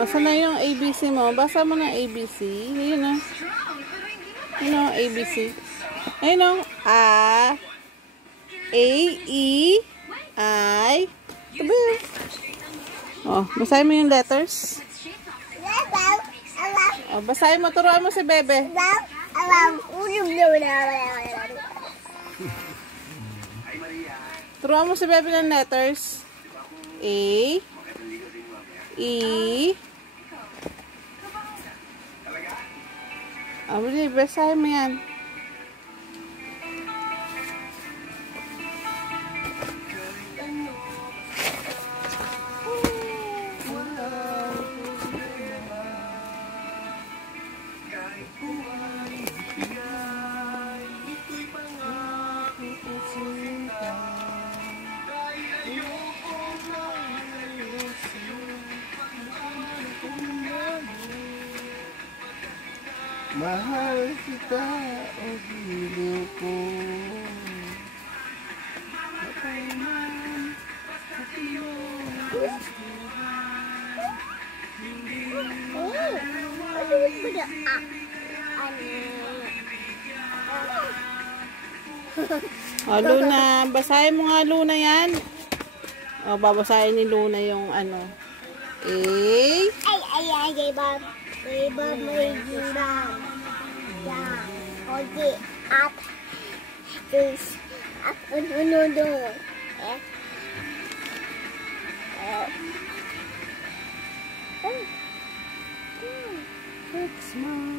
Basa na yung ABC mo. Basa mo na ABC. Yun o. Yun o, ABC. Ayun o. A, E, I, tabi. Oh, basahin mo yung letters. Oh, basahin mo. Turuan mo si Bebe. Turuan mo si Bebe ng letters. A, E, basahin mo yan. Mahal kita, o giliw ko. Oh, Luna, basahin mo nga Luna yan. Oh, babasahin ni Luna yung ano. A, Okay, up is up no. it's my